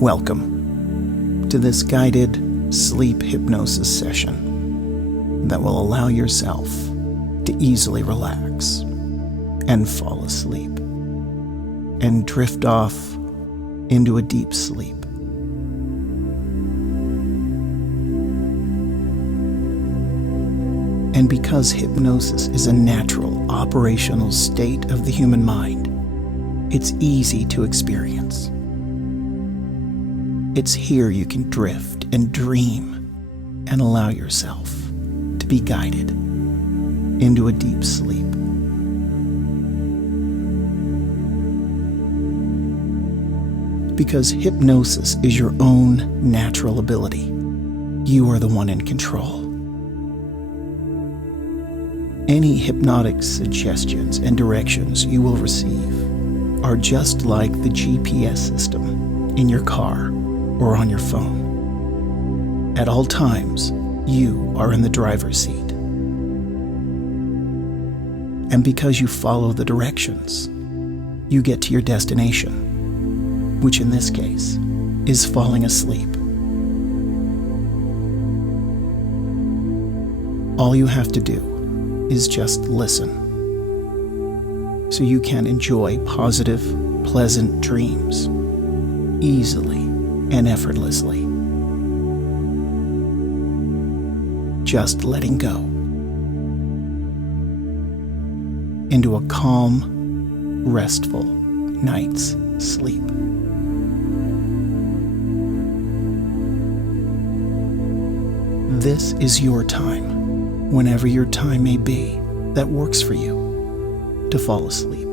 Welcome to this guided sleep hypnosis session that will allow yourself to easily relax and fall asleep and drift off into a deep sleep. And because hypnosis is a natural, operational state of the human mind, it's easy to experience. It's here you can drift and dream and allow yourself to be guided into a deep sleep. Because hypnosis is your own natural ability, you are the one in control. Any hypnotic suggestions and directions you will receive are just like the GPS system in your car or on your phone. At all times, you are in the driver's seat. And because you follow the directions, you get to your destination, which in this case is falling asleep. All you have to do is just listen, so you can enjoy positive, pleasant dreams easily and effortlessly. Just letting go into a calm, restful night's sleep. This is your time, whenever your time may be, that works for you to fall asleep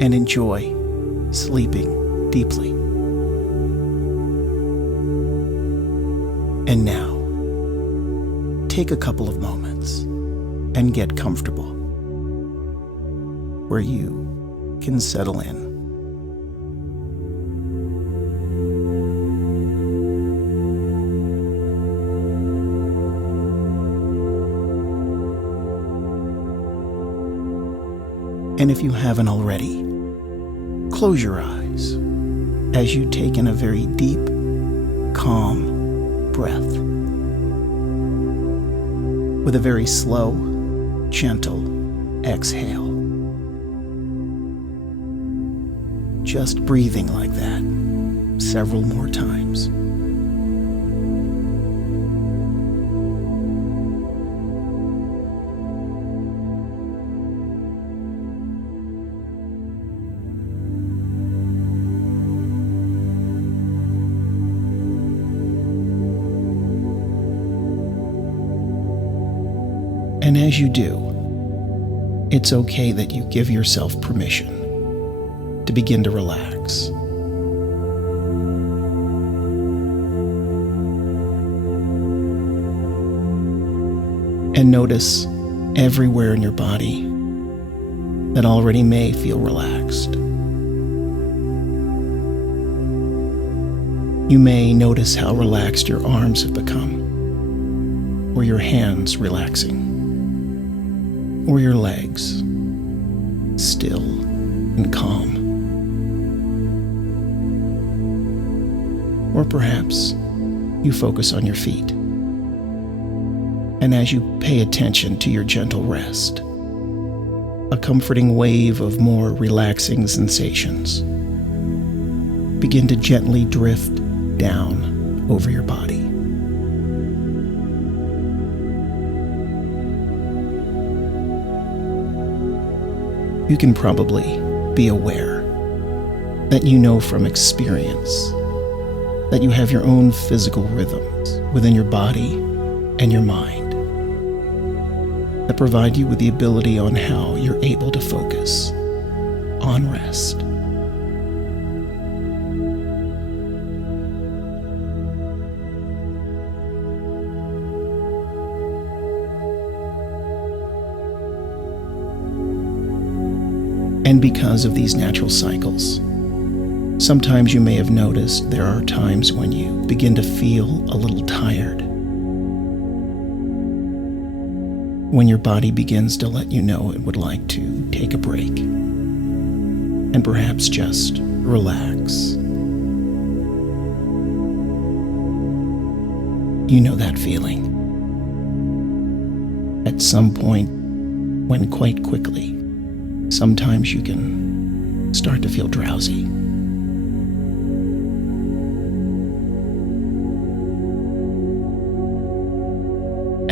and enjoy sleeping deeply. And now, take a couple of moments and get comfortable where you can settle in. And if you haven't already, close your eyes as you take in a very deep, calm breath with a very slow, gentle exhale. Just breathing like that several more times. And as you do, it's okay that you give yourself permission to begin to relax. And notice everywhere in your body that already may feel relaxed. You may notice how relaxed your arms have become, or your hands relaxing, or your legs, still and calm. Or perhaps you focus on your feet, and as you pay attention to your gentle rest, a comforting wave of more relaxing sensations begin to gently drift down over your body. You can probably be aware that you know from experience that you have your own physical rhythms within your body and your mind that provide you with the ability on how you're able to focus on rest. And because of these natural cycles, sometimes you may have noticed there are times when you begin to feel a little tired, when your body begins to let you know it would like to take a break and perhaps just relax. You know that feeling. At some point, when quite quickly, sometimes you can start to feel drowsy.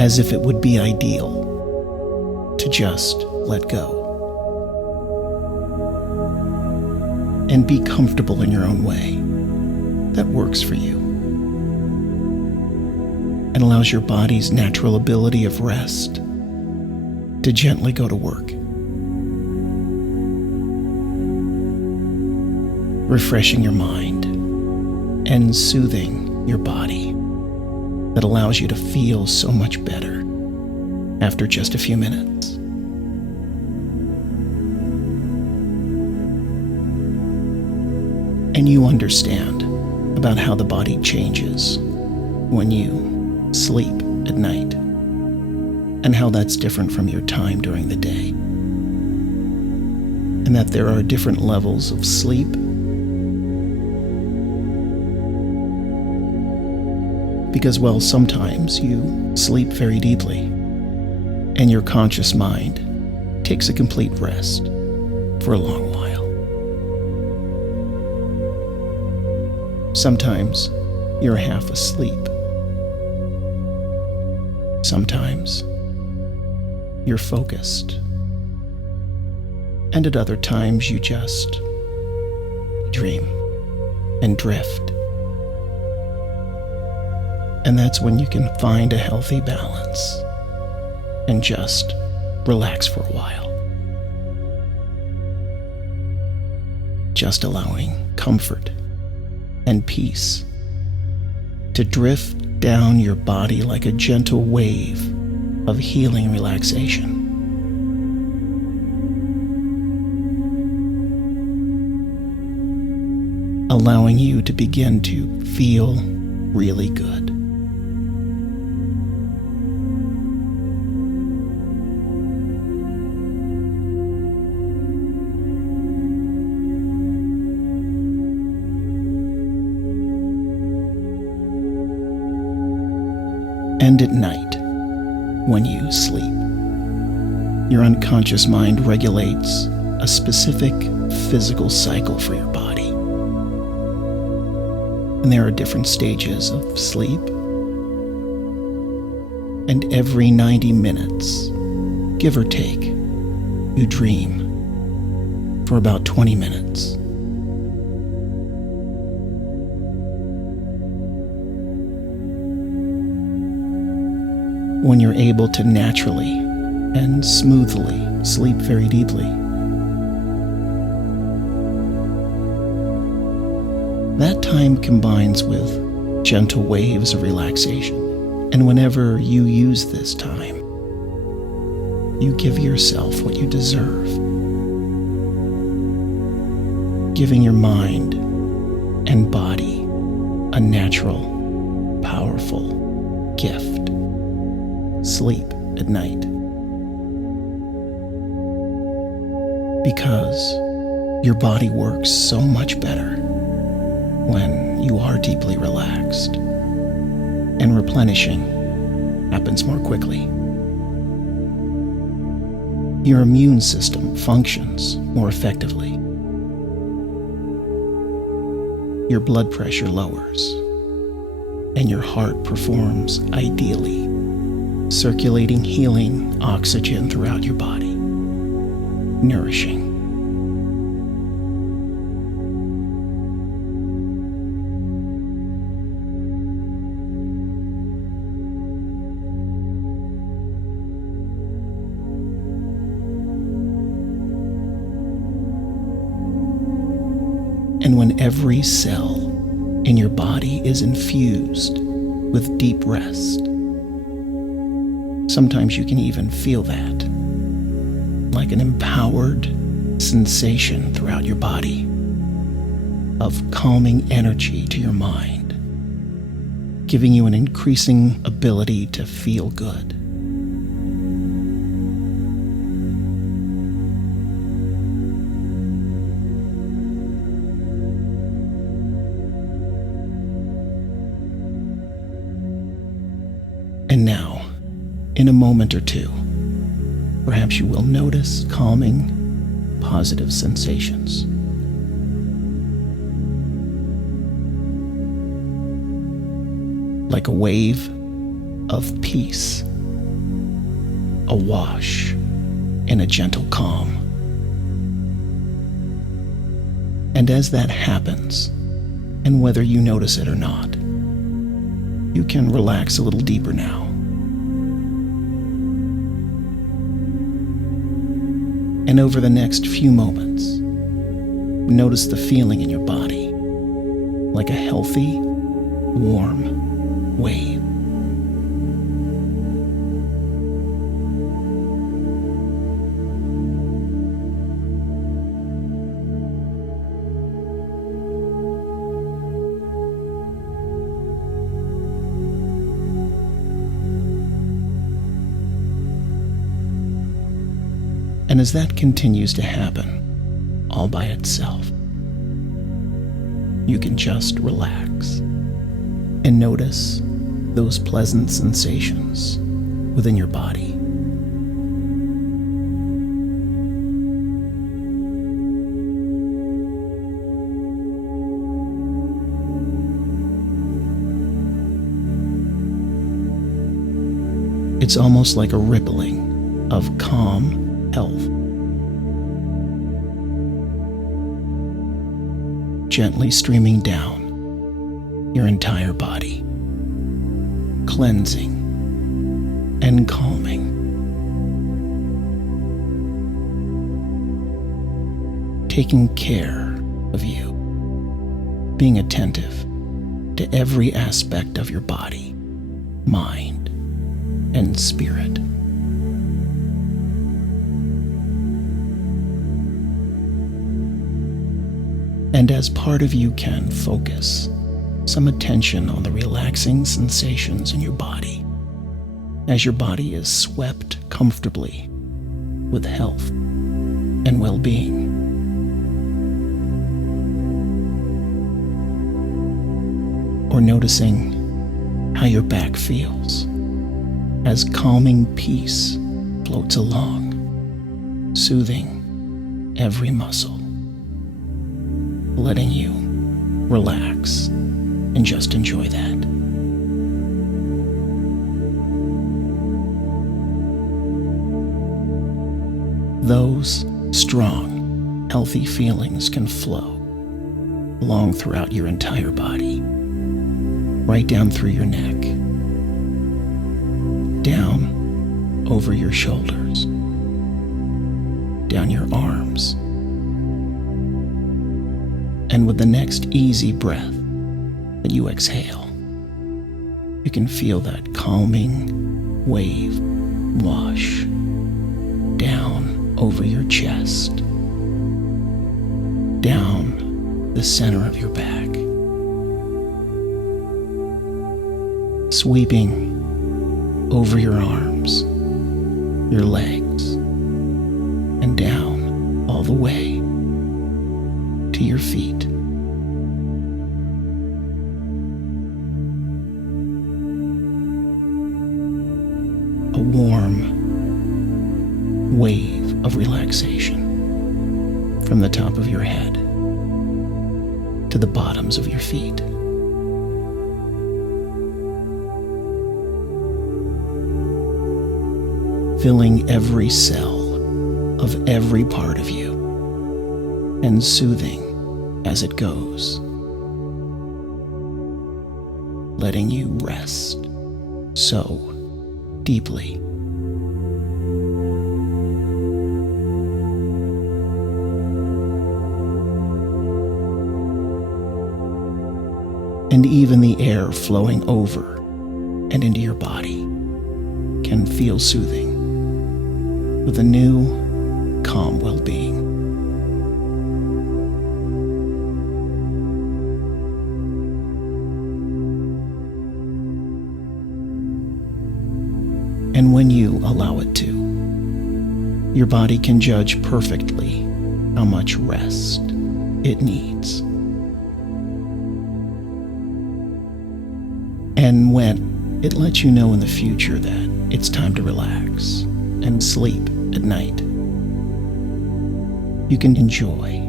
As if it would be ideal to just let go and be comfortable in your own way that works for you and allows your body's natural ability of rest to gently go to work, refreshing your mind and soothing your body, that allows you to feel so much better after just a few minutes. And you understand about how the body changes when you sleep at night, and how that's different from your time during the day, and that there are different levels of sleep, because, well, sometimes you sleep very deeply and your conscious mind takes a complete rest for a long while. Sometimes you're half asleep. Sometimes you're focused. And at other times you just dream and drift. And that's when you can find a healthy balance and just relax for a while. Just allowing comfort and peace to drift down your body like a gentle wave of healing relaxation. Allowing you to begin to feel really good. And at night, when you sleep, your unconscious mind regulates a specific physical cycle for your body. And there are different stages of sleep. And every 90 minutes, give or take, you dream for about 20 minutes. When you're able to naturally and smoothly sleep very deeply, that time combines with gentle waves of relaxation. And whenever you use this time, you give yourself what you deserve, giving your mind and body a natural, powerful gift. Sleep at night. Because your body works so much better when you are deeply relaxed, and replenishing happens more quickly. Your immune system functions more effectively. Your blood pressure lowers, and your heart performs ideally, circulating healing oxygen throughout your body, nourishing. And when every cell in your body is infused with deep rest, sometimes you can even feel that, like an empowered sensation throughout your body of calming energy to your mind, giving you an increasing ability to feel good. And now, in a moment or two, perhaps you will notice calming, positive sensations. Like a wave of peace, awash in a gentle calm. And as that happens, and whether you notice it or not, you can relax a little deeper now. And over the next few moments, notice the feeling in your body, like a healthy, warm wave. And as that continues to happen, all by itself, you can just relax and notice those pleasant sensations within your body. It's almost like a rippling of calm health, gently streaming down your entire body, cleansing and calming. Taking care of you, being attentive to every aspect of your body, mind, and spirit. And as part of you can focus some attention on the relaxing sensations in your body, as your body is swept comfortably with health and well-being. Or noticing how your back feels as calming peace floats along, soothing every muscle, letting you relax and just enjoy that. Those strong, healthy feelings can flow along throughout your entire body, right down through your neck, down over your shoulders, down your arms. And with the next easy breath that you exhale, you can feel that calming wave wash down over your chest, down the center of your back, sweeping over your arms, your legs, and down all the way to your feet. A warm wave of relaxation from the top of your head to the bottoms of your feet. Filling every cell of every part of you and soothing as it goes, letting you rest so deeply. And even the air flowing over and into your body can feel soothing with a new, calm well-being. And when you allow it to, your body can judge perfectly how much rest it needs. And when It lets you know in the future that it's time to relax and sleep at night. You can enjoy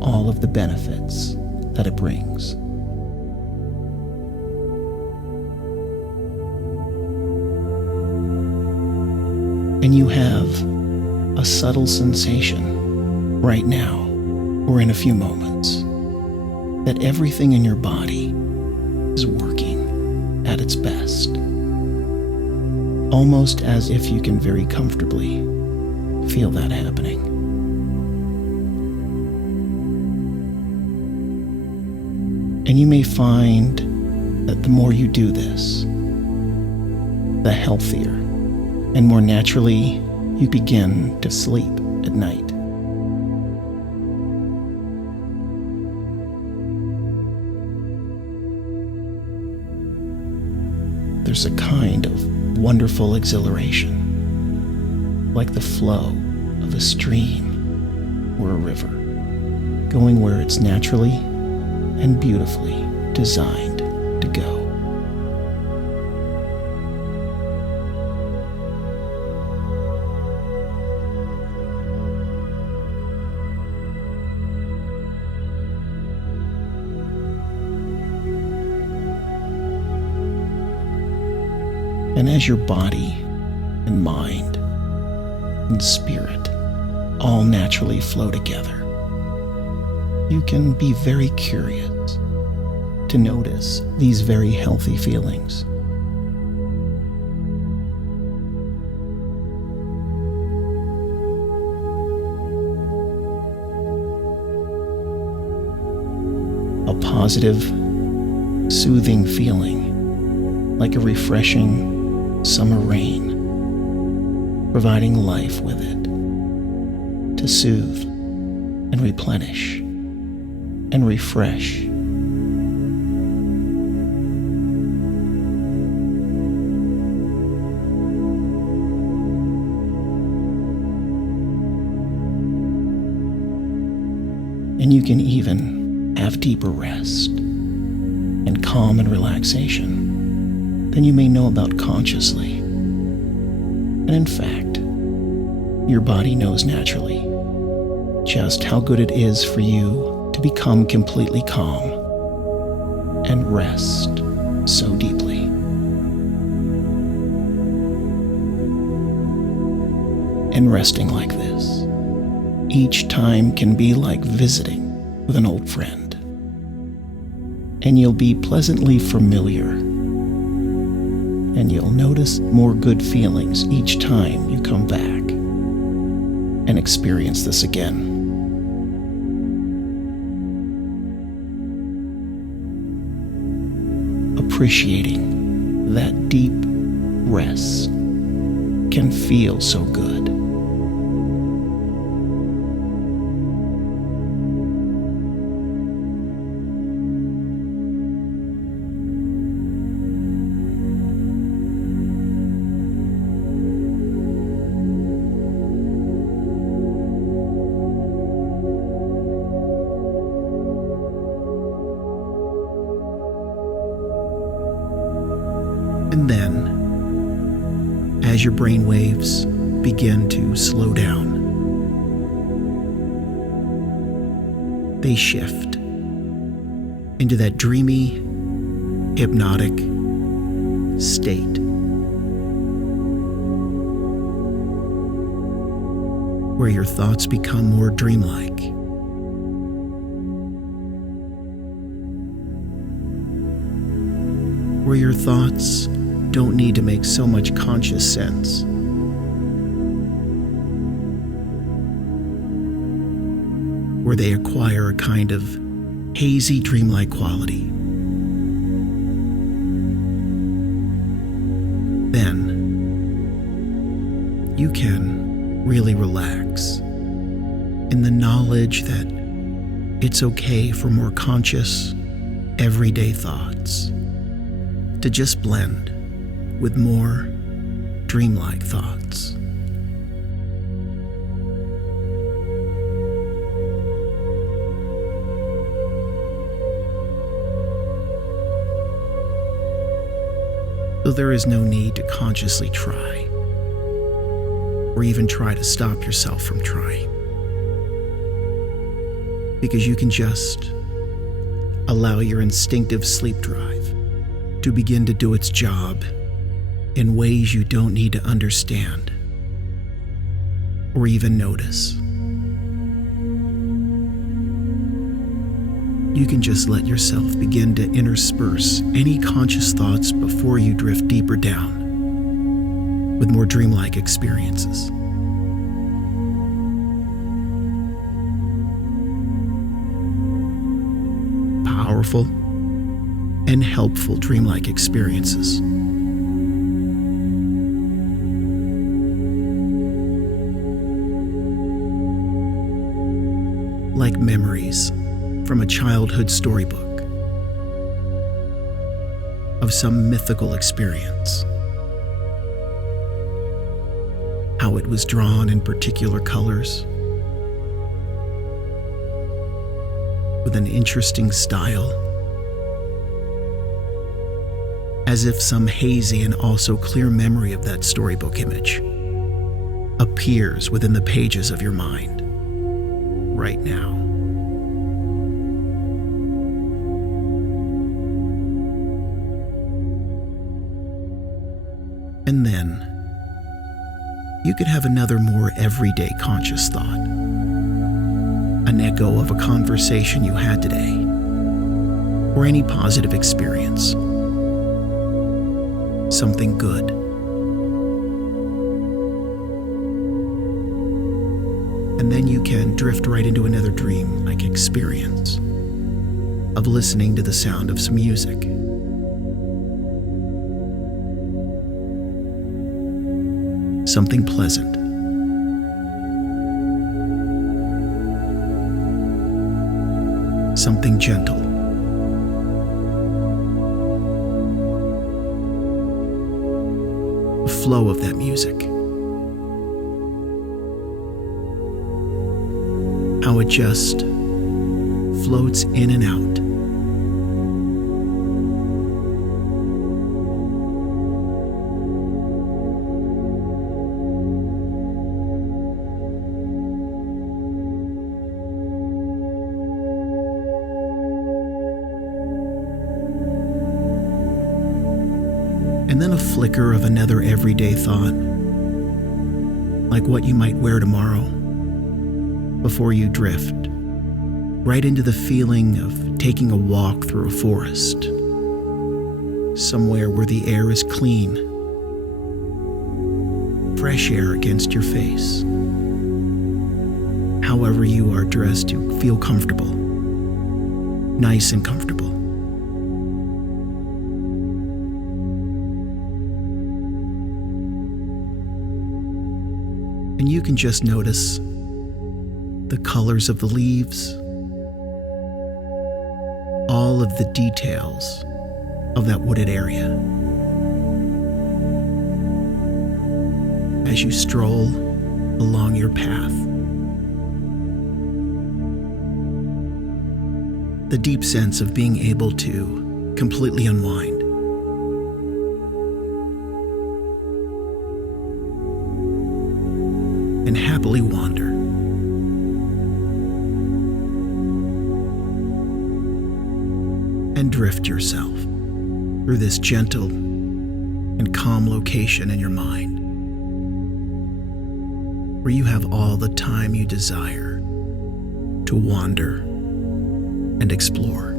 all of the benefits that it brings. And you have a subtle sensation right now or in a few moments that everything in your body is working at its best. Almost as if you can very comfortably feel that happening. And you may find that the more you do this, the healthier and more naturally you begin to sleep at night. There's a kind of wonderful exhilaration, like the flow of a stream or a river, going where it's naturally and beautifully designed to go. And as your body and mind and spirit all naturally flow together, you can be very curious to notice these very healthy feelings. A positive, soothing feeling, like a refreshing summer rain, providing life with it to soothe and replenish and refresh. And you can even have deeper rest and calm and relaxation than you may know about consciously. And in fact, your body knows naturally just how good it is for you to become completely calm and rest so deeply. And resting like this, each time can be like visiting with an old friend. And you'll be pleasantly familiar. And you'll notice more good feelings each time you come back and experience this again. Appreciating that deep rest can feel so good. And then, as your brain waves begin to slow down, they shift into that dreamy, hypnotic state where your thoughts become more dreamlike. Where your thoughts don't need to make so much conscious sense. Where they acquire a kind of hazy, dreamlike quality. Then, you can really relax in the knowledge that it's okay for more conscious, everyday thoughts to just blend with more dreamlike thoughts. So there is no need to consciously try, or even try to stop yourself from trying. Because you can just allow your instinctive sleep drive to begin to do its job in ways you don't need to understand or even notice. You can just let yourself begin to intersperse any conscious thoughts before you drift deeper down with more dreamlike experiences. Powerful and helpful dreamlike experiences. Like memories from a childhood storybook of some mythical experience. How it was drawn in particular colors, with an interesting style, as if some hazy and also clear memory of that storybook image appears within the pages of your mind right now. And then you could have another more everyday conscious thought, an echo of a conversation you had today, or any positive experience, something good. And then you can drift right into another dream-like experience of listening to the sound of some music. Something pleasant. Something gentle. The flow of that music. How it just floats in and out. And then a flicker of another everyday thought, like what you might wear tomorrow, before you drift right into the feeling of taking a walk through a forest, somewhere where the air is clean, fresh air against your face, however you are dressed to feel comfortable, nice and comfortable. And you can just notice the colors of the leaves, all of the details of that wooded area. As you stroll along your path, the deep sense of being able to completely unwind. And happily wander. And drift yourself through this gentle and calm location in your mind, where you have all the time you desire to wander and explore.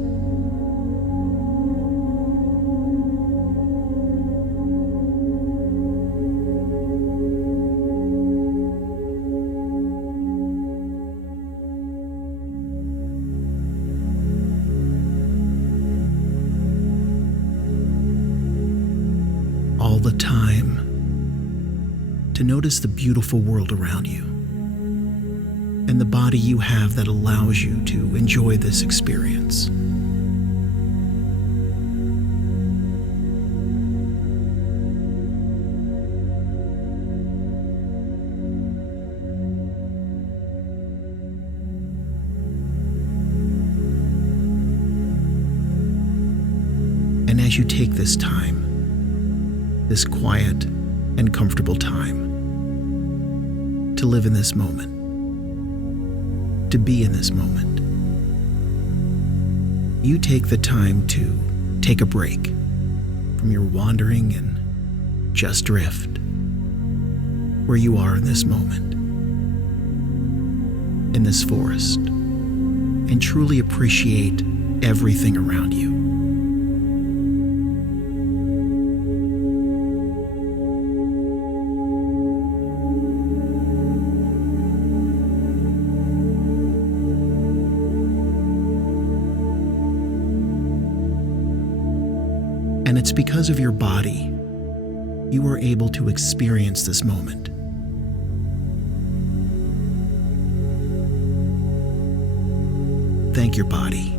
All the time to notice the beautiful world around you and the body you have that allows you to enjoy this experience. And as you take this time this quiet and comfortable time, to live in this moment, to be in this moment. You take the time to take a break from your wandering and just drift where you are in this moment, in this forest, and truly appreciate everything around you. And it's because of your body you are able to experience this moment. Thank your body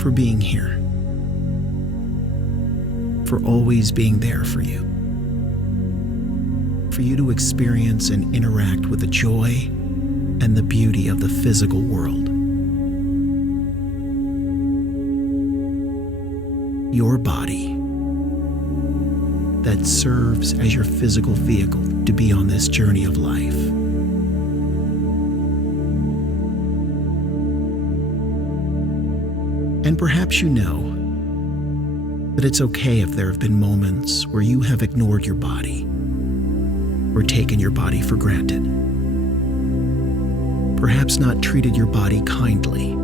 for being here, for always being there for you to experience and interact with the joy and the beauty of the physical world. Your body that serves as your physical vehicle to be on this journey of life. And perhaps you know that it's okay if there have been moments where you have ignored your body or taken your body for granted. Perhaps not treated your body kindly.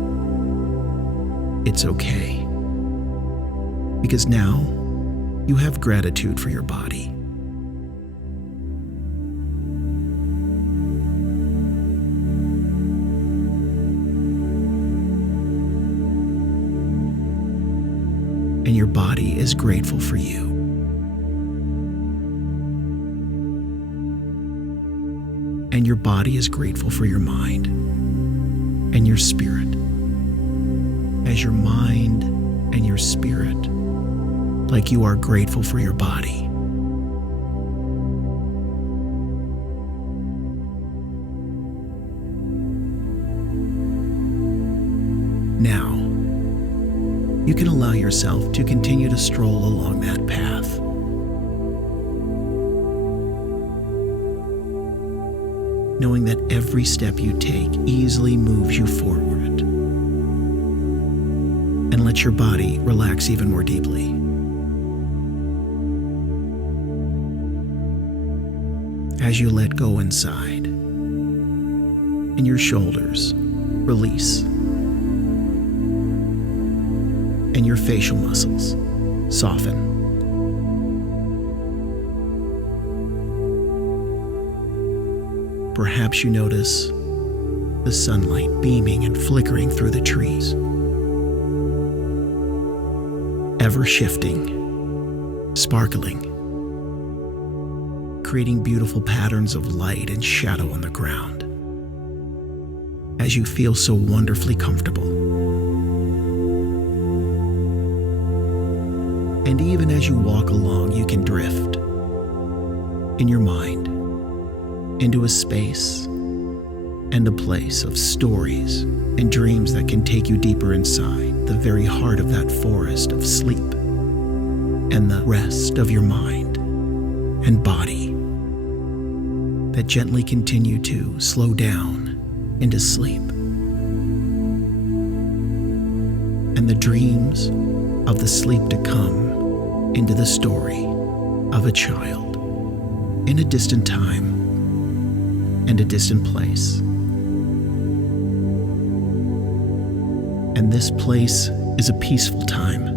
It's okay, because now you have gratitude for your body. And your body is grateful for you. And your body is grateful for your mind and your spirit. As your mind and your spirit, like you are grateful for your body. Now, you can allow yourself to continue to stroll along that path. Knowing that every step you take easily moves you forward. And let your body relax even more deeply. As you let go inside, and your shoulders release, and your facial muscles soften. Perhaps you notice the sunlight beaming and flickering through the trees, ever shifting, sparkling, creating beautiful patterns of light and shadow on the ground, as you feel so wonderfully comfortable. And even as you walk along, you can drift in your mind into a space and a place of stories and dreams that can take you deeper inside the very heart of that forest of sleep and the rest of your mind and body that gently continue to slow down into sleep. And the dreams of the sleep to come into the story of a child in a distant time and a distant place. And this place is a peaceful time.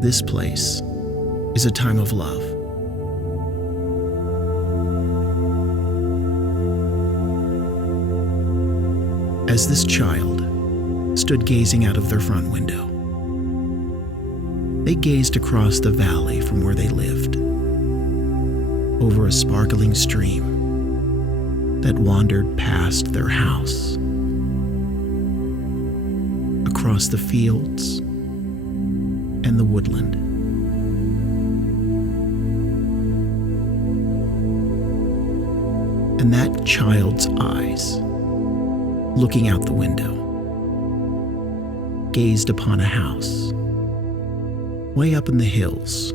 This place is a time of love. As this child stood gazing out of their front window, they gazed across the valley from where they lived, over a sparkling stream that wandered past their house, across the fields and the woodland. And that child's eyes, looking out the window, gazed upon a house Way up in the hills,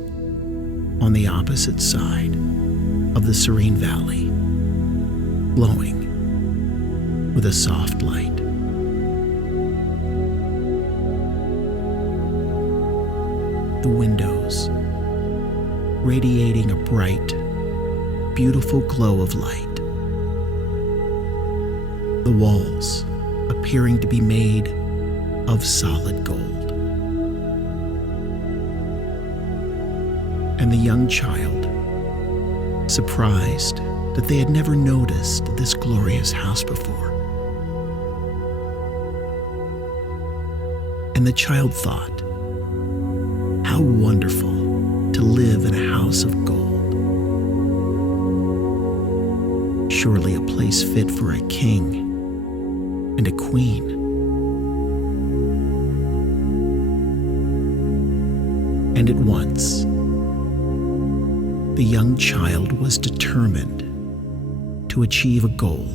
on the opposite side of the serene valley, glowing with a soft light. The windows radiating a bright, beautiful glow of light. The walls appearing to be made of solid gold. And the young child, surprised that they had never noticed this glorious house before. And the child thought, how wonderful to live in a house of gold. Surely a place fit for a king and a queen. And at once, the young child was determined to achieve a goal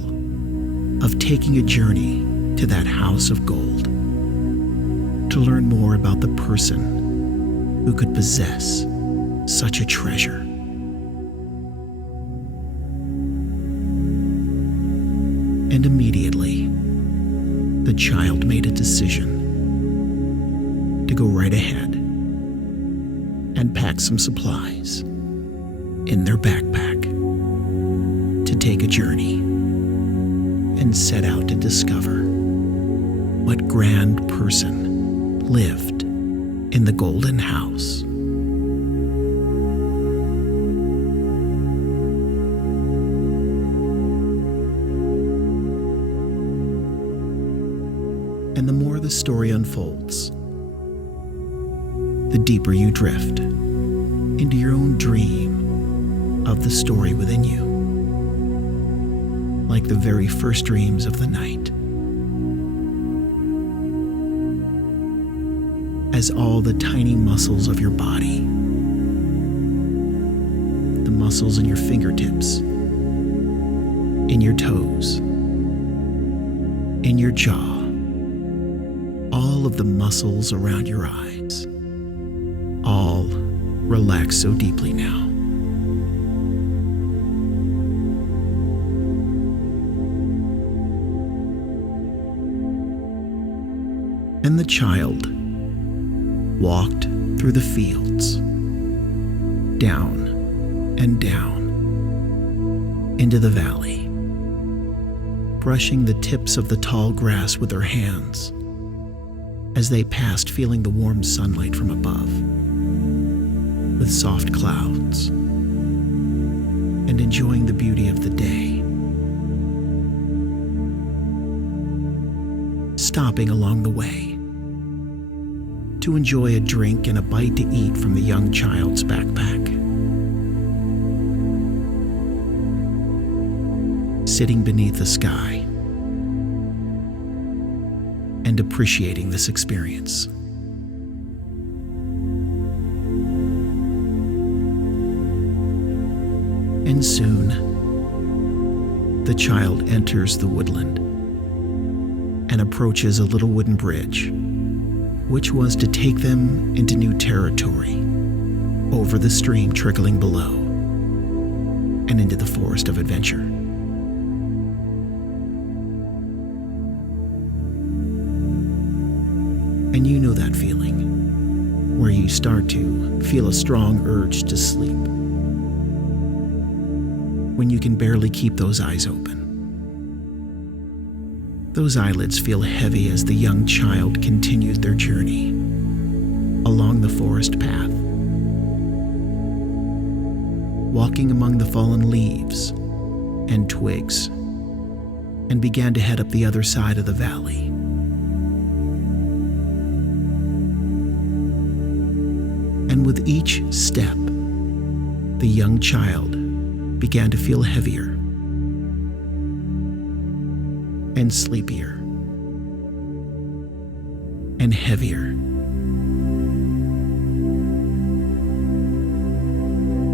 of taking a journey to that house of gold, to learn more about the person who could possess such a treasure. And immediately, the child made a decision to go right ahead and pack some supplies in their backpack to take a journey and set out to discover what grand person lived in the golden house. And the more the story unfolds, the deeper you drift into your own dream of the story within you, like the very first dreams of the night. As all the tiny muscles of your body, the muscles in your fingertips, in your toes, in your jaw, all of the muscles around your eyes, all relax so deeply now. And the child walked through the fields, down and down into the valley, brushing the tips of the tall grass with her hands as they passed, feeling the warm sunlight from above, with soft clouds, and enjoying the beauty of the day. Stopping along the way to enjoy a drink and a bite to eat from the young child's backpack. Sitting beneath the sky and appreciating this experience. And soon, the child enters the woodland and approaches a little wooden bridge, which was to take them into new territory, over the stream trickling below, and into the forest of adventure. And you know that feeling, where you start to feel a strong urge to sleep, when you can barely keep those eyes open. Those eyelids feel heavy as the young child continues their journey along the forest path, walking among the fallen leaves and twigs, and began to head up the other side of the valley. And with each step, the young child began to feel heavier and sleepier and heavier.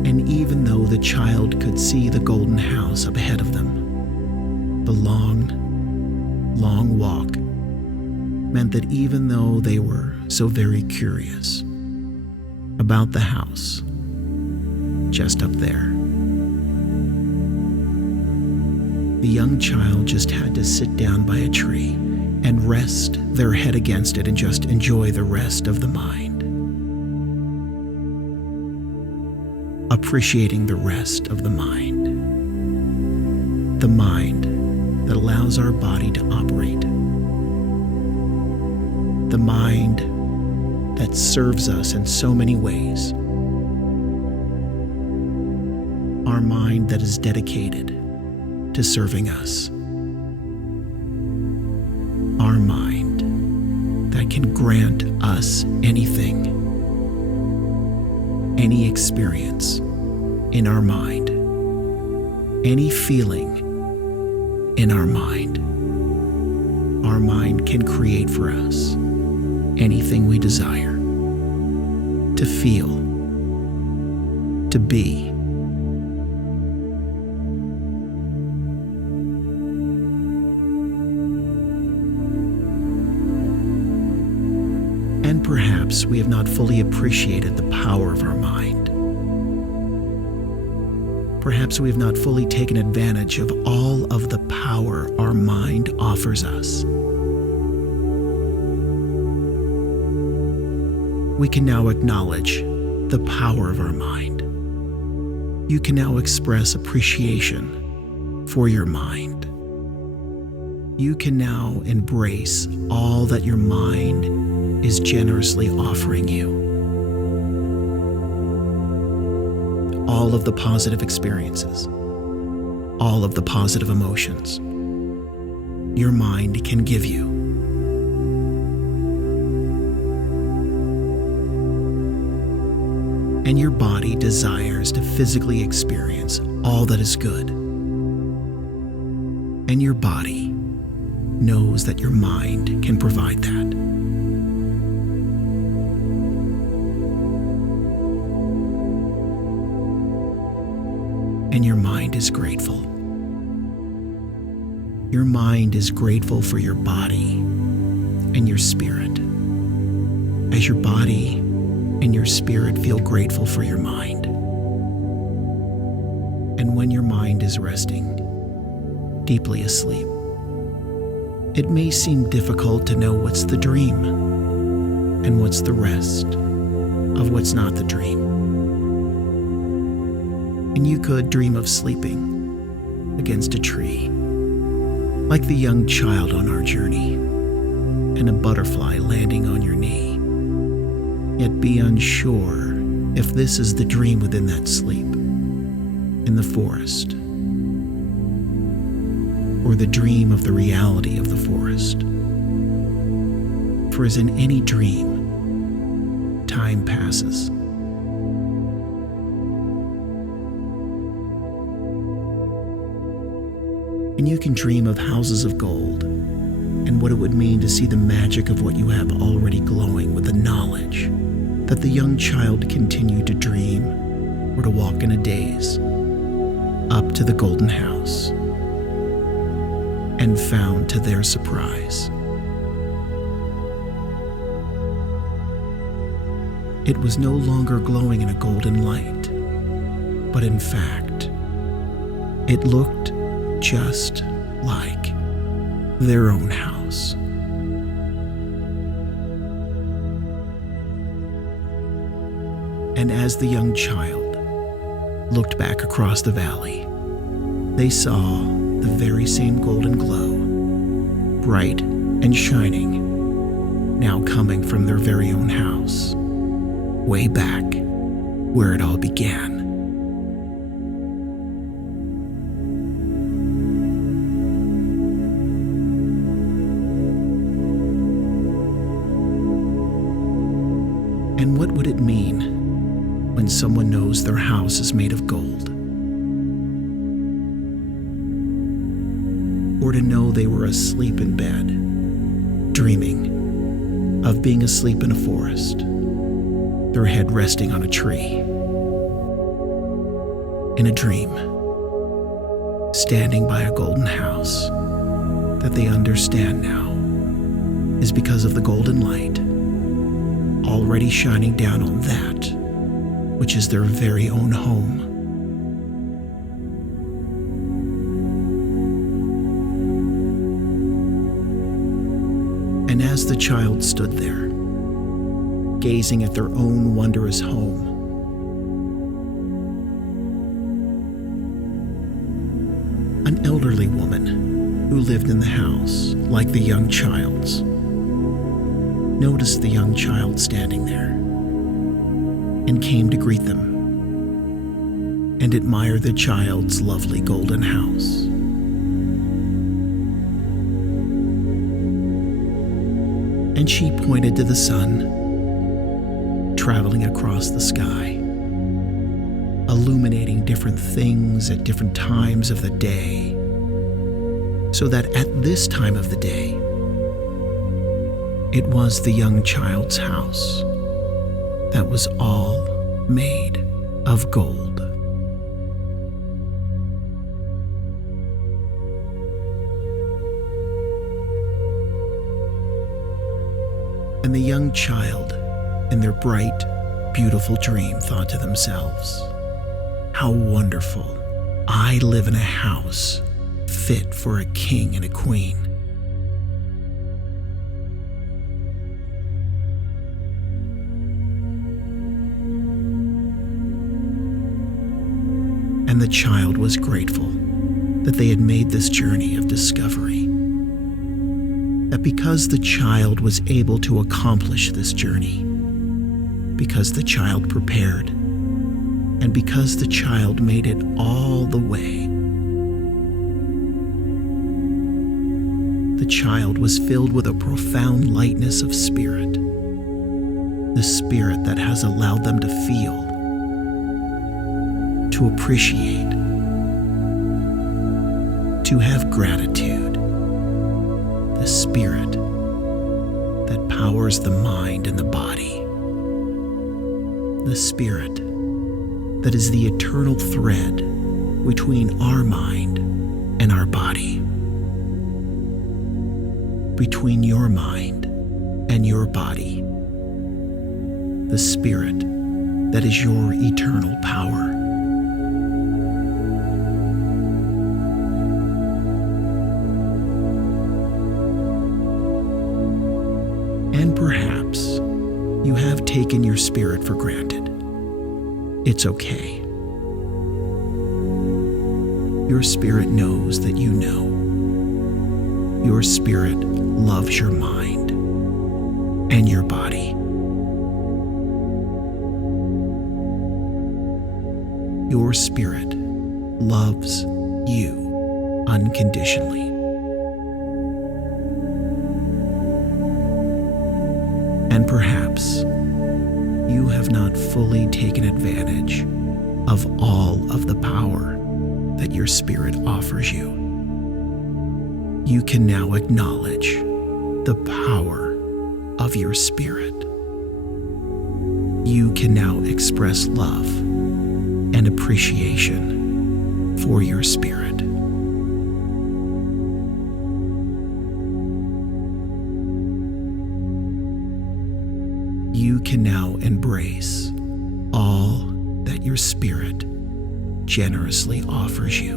And even though the child could see the golden house up ahead of them, the long, long walk meant that even though they were so very curious, about the house just up there. The young child just had to sit down by a tree and rest their head against it and just enjoy the rest of the mind. Appreciating the rest of the mind. The mind that allows our body to operate. The mind that serves us in so many ways. Our mind that is dedicated to serving us. Our mind that can grant us anything, any experience in our mind, any feeling in our mind. Our mind can create for us anything we desire to feel, to be. And perhaps we have not fully appreciated the power of our mind. Perhaps we have not fully taken advantage of all of the power our mind offers us. We can now acknowledge the power of our mind. You can now express appreciation for your mind. You can now embrace all that your mind is generously offering you. All of the positive experiences, all of the positive emotions your mind can give you. And your body desires to physically experience all that is good. And your body knows that your mind can provide that. And your mind is grateful. Your mind is grateful for your body and your spirit. As your body and your spirit feel grateful for your mind. And when your mind is resting, deeply asleep, it may seem difficult to know what's the dream and what's the rest of what's not the dream. And you could dream of sleeping against a tree, like the young child on our journey, and a butterfly landing on your knee, yet be unsure if this is the dream within that sleep, in the forest, or the dream of the reality of the forest. For as in any dream, time passes. And you can dream of houses of gold and what it would mean to see the magic of what you have already glowing with the knowledge that the young child continued to dream or to walk in a daze up to the golden house and found to their surprise it was no longer glowing in a golden light, but in fact it looked just like their own house. And as the young child looked back across the valley, they saw the very same golden glow, bright and shining, now coming from their very own house, way back where it all began. And what would it mean when someone knows their house is made of gold? Or to know they were asleep in bed, dreaming of being asleep in a forest, their head resting on a tree. In a dream, standing by a golden house that they understand now is because of the golden light already shining down on that which is their very own home. And as the child stood there, gazing at their own wondrous home, an elderly woman who lived in the house like the young child's noticed the young child standing there and came to greet them and admire the child's lovely golden house. And she pointed to the sun traveling across the sky, illuminating different things at different times of the day, so that at this time of the day, it was the young child's house that was all made of gold. And the young child, in their bright, beautiful dream, thought to themselves, "How wonderful! I live in a house fit for a king and a queen." And the child was grateful that they had made this journey of discovery. That because the child was able to accomplish this journey, because the child prepared, and because the child made it all the way, the child was filled with a profound lightness of spirit, the spirit that has allowed them to feel, to appreciate, to have gratitude, the spirit that powers the mind and the body, the spirit that is the eternal thread between our mind and our body, between your mind and your body, the spirit that is your eternal power. And perhaps you have taken your spirit for granted. It's okay. Your spirit knows that you know. Your spirit loves your mind and your body. Your spirit loves you unconditionally. And perhaps you have not fully taken advantage of all of the power that your spirit offers you. You can now acknowledge the power of your spirit. You can now express love and appreciation for your spirit. You can now embrace all that your spirit generously offers you.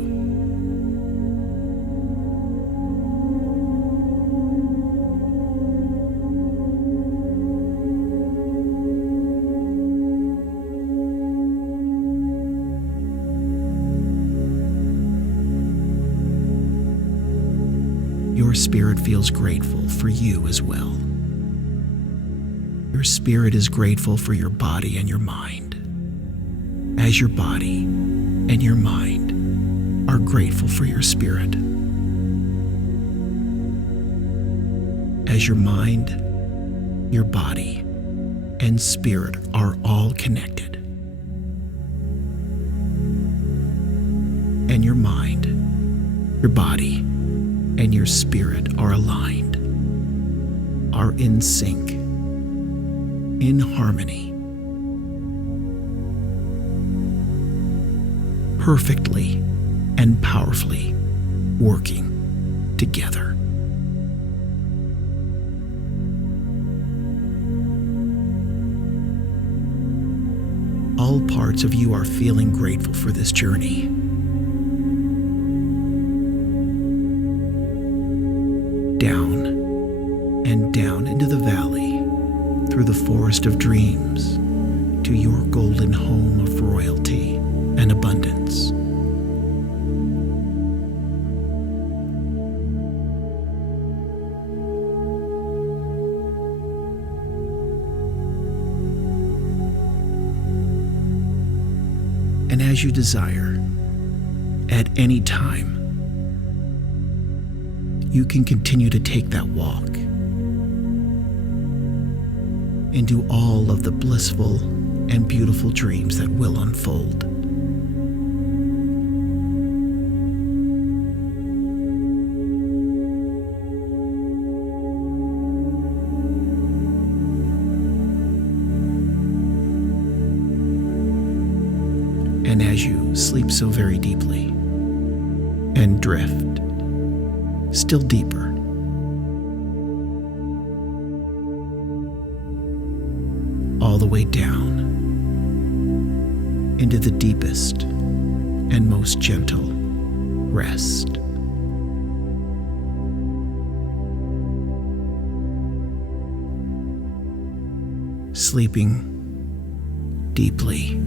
Your spirit feels grateful for you as well. Your spirit is grateful for your body and your mind, as your body and your mind are grateful for your spirit. As your mind, your body, and spirit are all connected, and your mind, your body, and your spirit are aligned, are in sync, in harmony, perfectly and powerfully working together. all parts of you are feeling grateful for this journey. Down and down into the valley, through the forest of dreams, to your golden home of royalty and abundance. And as you desire, at any time, you can continue to take that walk into all of the blissful and beautiful dreams that will unfold. And as you sleep so very deeply and drift still deeper, all the way down into the deepest and most gentle rest. Sleeping deeply